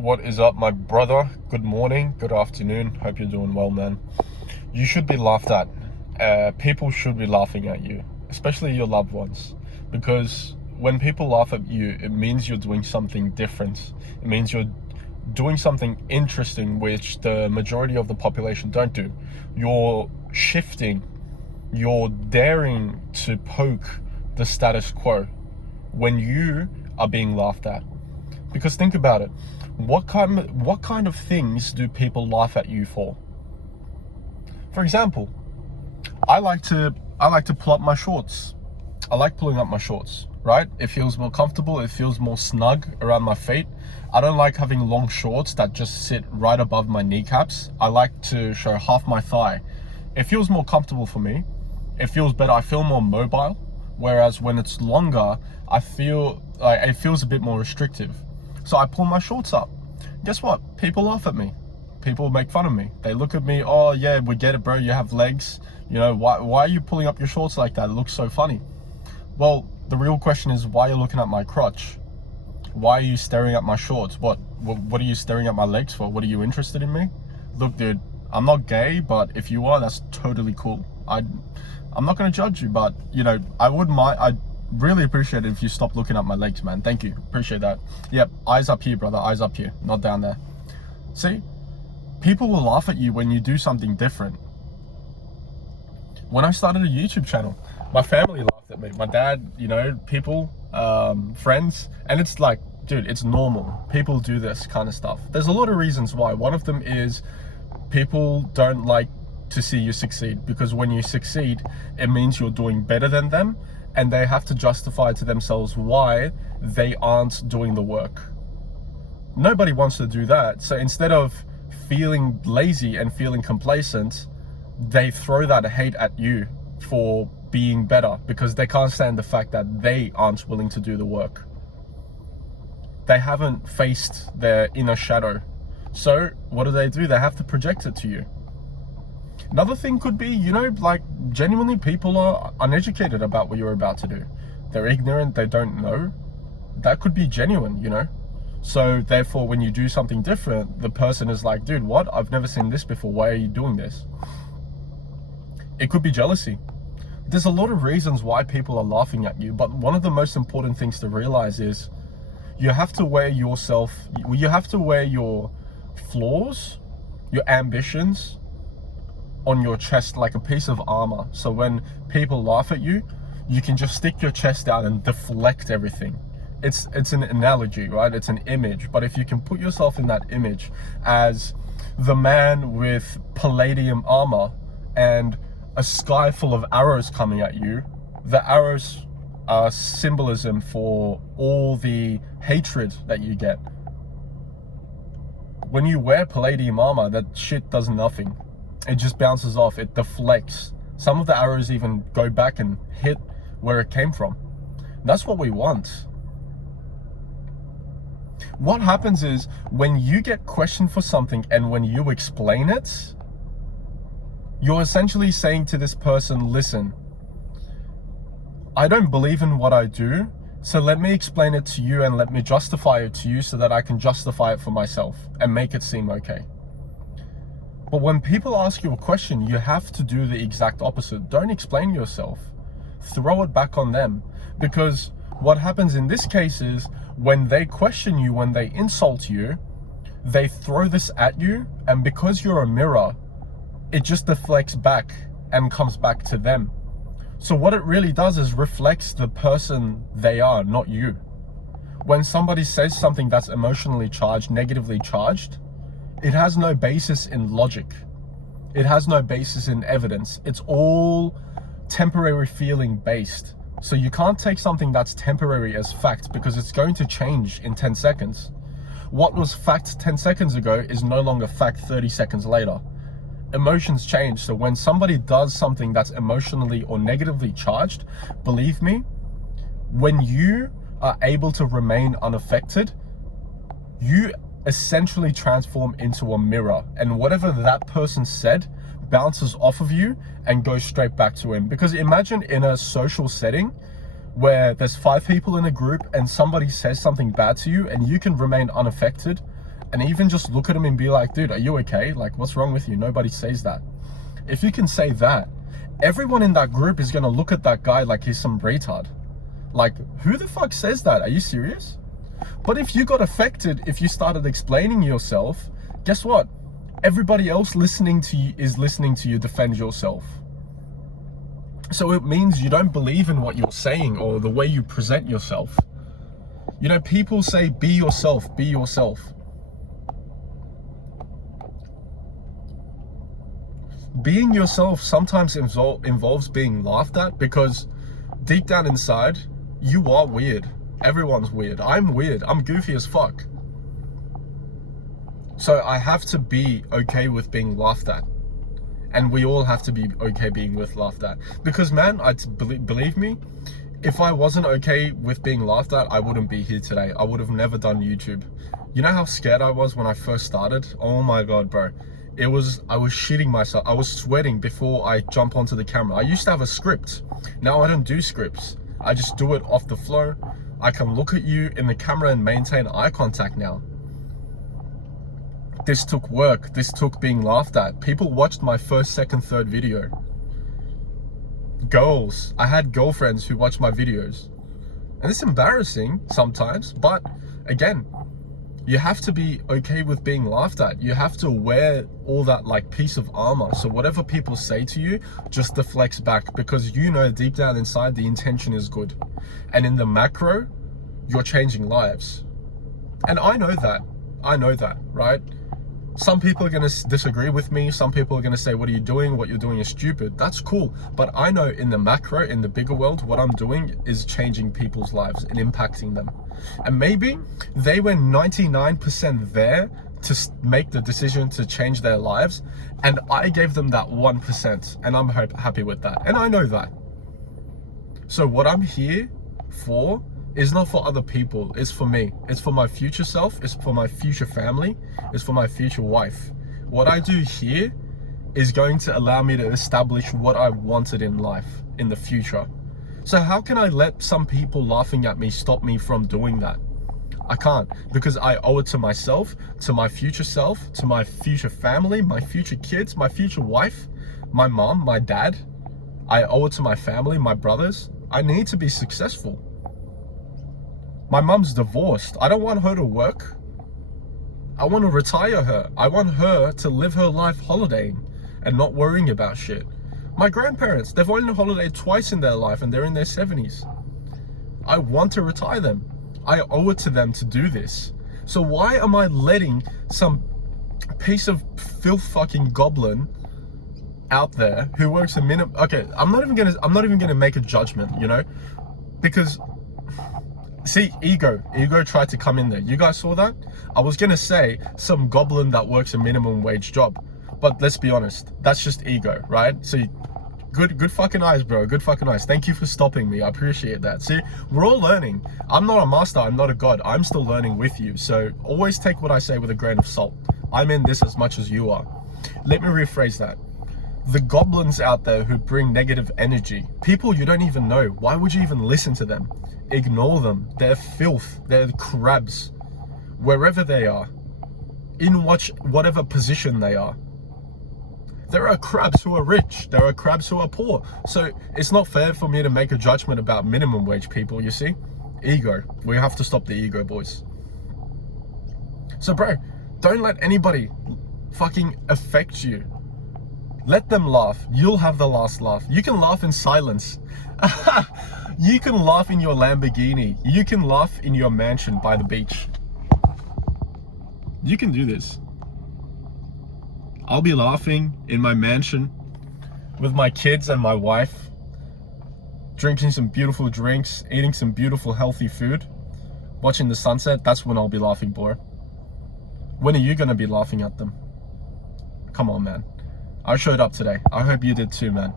What is up, my brother? Good morning, good afternoon. Hope you're doing well, man. You should be laughed at. People should be laughing at you, especially your loved ones, because when people laugh at you, it means you're doing something different. It means you're doing something interesting, which the majority of the population don't do. You're shifting, you're daring to poke the status quo when you are being laughed at. Because think about it. What kind of things do people laugh at you for? For example, I like to pull up my shorts. I like pulling up my shorts, right? It feels more comfortable, it feels more snug around my feet. I don't like having long shorts that just sit right above my kneecaps. I like to show half my thigh. It feels more comfortable for me. It feels better. I feel more mobile. Whereas when it's longer, I feel like it feels a bit more restrictive. So I pull my shorts up. Guess what? People laugh at me. People make fun of me. They look at me, oh yeah, we get it, bro. You have legs. You know, why are you pulling up your shorts like that? It looks so funny. Well, the real question is, why are you looking at my crotch? Why are you staring at my shorts? What are you staring at my legs for? What, are you interested in me? Look, dude, I'm not gay, but if you are, that's totally cool. I'm not gonna judge you, but you know, I'd really appreciate it if you stop looking at my legs, man. Thank you, appreciate that. Yep, eyes up here, brother, eyes up here, not down there. See, people will laugh at you when you do something different. When I started a YouTube channel, my family laughed at me. My dad, you know, people, friends, and it's like, dude, it's normal. People do this kind of stuff. There's a lot of reasons why. One of them is people don't like to see you succeed, because when you succeed, it means you're doing better than them, and they have to justify to themselves why they aren't doing the work. Nobody wants to do that. So instead of feeling lazy and feeling complacent, they throw that hate at you for being better, because they can't stand the fact that they aren't willing to do the work. They haven't faced their inner shadow. So what do? They have to project it to you. Another thing could be, you know, like genuinely people are uneducated about what you're about to do. They're ignorant, they don't know. That could be genuine, you know? So therefore, when you do something different, the person is like, dude, what? I've never seen this before. Why are you doing this? It could be jealousy. There's a lot of reasons why people are laughing at you, but one of the most important things to realize is you have to wear yourself, you have to wear your flaws, your ambitions, on your chest like a piece of armor. So when people laugh at you, you can just stick your chest out and deflect everything. It's an analogy, right? It's an image. But if you can put yourself in that image as the man with palladium armor and a sky full of arrows coming at you, the arrows are symbolism for all the hatred that you get. When you wear palladium armor, that shit does nothing. It just bounces off, it deflects. Some of the arrows even go back and hit where it came from. That's what we want. What happens is when you get questioned for something and when you explain it, you're essentially saying to this person, listen, I don't believe in what I do, so let me explain it to you and let me justify it to you so that I can justify it for myself and make it seem okay. But when people ask you a question, you have to do the exact opposite. Don't explain yourself. Throw it back on them. Because what happens in this case is when they question you, when they insult you, they throw this at you, and because you're a mirror, it just deflects back and comes back to them. So what it really does is reflects the person they are, not you. When somebody says something that's emotionally charged, negatively charged, it has no basis in logic. It has no basis in evidence. It's all temporary feeling based. So you can't take something that's temporary as fact, because it's going to change in 10 seconds. What was fact 10 seconds ago is no longer fact 30 seconds later. Emotions change. So when somebody does something that's emotionally or negatively charged, believe me, when you are able to remain unaffected, you essentially transform into a mirror, and whatever that person said bounces off of you and goes straight back to him. Because imagine in a social setting where there's 5 people in a group and somebody says something bad to you and you can remain unaffected and even just look at him and be like, dude, are you okay? Like, what's wrong with you? Nobody says that. If you can say that, everyone in that group is gonna look at that guy like he's some retard. Like, who the fuck says that? Are you serious? But if you got affected, if you started explaining yourself, guess what? Everybody else listening to you is listening to you defend yourself. So it means you don't believe in what you're saying or the way you present yourself. You know, people say, be yourself, be yourself. Being yourself sometimes involves being laughed at, because deep down inside, you are weird. Everyone's weird. I'm weird. I'm goofy as fuck. So I have to be okay with being laughed at. And we all have to be okay being laughed at. Because man, believe me, if I wasn't okay with being laughed at, I wouldn't be here today. I would have never done YouTube. You know how scared I was when I first started? Oh my God, bro. I was shitting myself. I was sweating before I jump onto the camera. I used to have a script. Now I don't do scripts. I just do it off the flow. I can look at you in the camera and maintain eye contact now. This took work. This took being laughed at. People watched my first, second, third video. Girls. I had girlfriends who watched my videos. And it's embarrassing sometimes, but again, you have to be okay with being laughed at. You have to wear all that like piece of armor. So whatever people say to you, just deflects back, because you know deep down inside the intention is good. And in the macro, you're changing lives. And I know that, right? Some people are going to disagree with me. Some people are going to say, what are you doing? What you're doing is stupid. That's cool. But I know in the macro, in the bigger world, what I'm doing is changing people's lives and impacting them. And maybe they were 99% there to make the decision to change their lives. And I gave them that 1%. And I'm happy with that. And I know that. So what I'm here for is not for other people. It's for me. It's for my future self. It's for my future family. It's for my future wife. What I do here is going to allow me to establish what I wanted in life in the future. So how can I let some people laughing at me stop me from doing that? I can't, because I owe it to myself, to my future self, to my future family, my future kids, my future wife, my mom, my dad. I owe it to my family, my brothers. I need to be successful. My mom's divorced. I don't want her to work. I want to retire her. I want her to live her life holidaying and not worrying about shit. My grandparents, they've only holidayed twice in their life and they're in their 70s. I want to retire them. I owe it to them to do this. So why am I letting some piece of filth fucking goblin out there who works a minimum? Okay, I'm not even gonna make a judgment, you know, because see, ego tried to come in there. You guys saw that? I was gonna say some goblin that works a minimum wage job, but let's be honest, that's just ego, right? So good fucking eyes, bro. Good fucking eyes. Thank you for stopping me. I appreciate that. See, we're all learning. I'm not a master. I'm not a god. I'm still learning with you. So always take what I say with a grain of salt. I'm in this as much as you are. Let me rephrase that. The goblins out there who bring negative energy, people you don't even know, why would you even listen to them? Ignore them. They're filth. They're crabs. Wherever they are, in whatever position they are. There are crabs who are rich. There are crabs who are poor. So it's not fair for me to make a judgment about minimum wage people, you see? Ego. We have to stop the ego, boys. So bro, don't let anybody fucking affect you. Let them laugh. You'll have the last laugh. You can laugh in silence. You can laugh in your Lamborghini. You can laugh in your mansion by the beach. You can do this. I'll be laughing in my mansion with my kids and my wife, drinking some beautiful drinks, eating some beautiful healthy food, watching the sunset. That's when I'll be laughing, bro. When are you gonna be laughing at them? Come on, man. I showed up today. I hope you did too, man.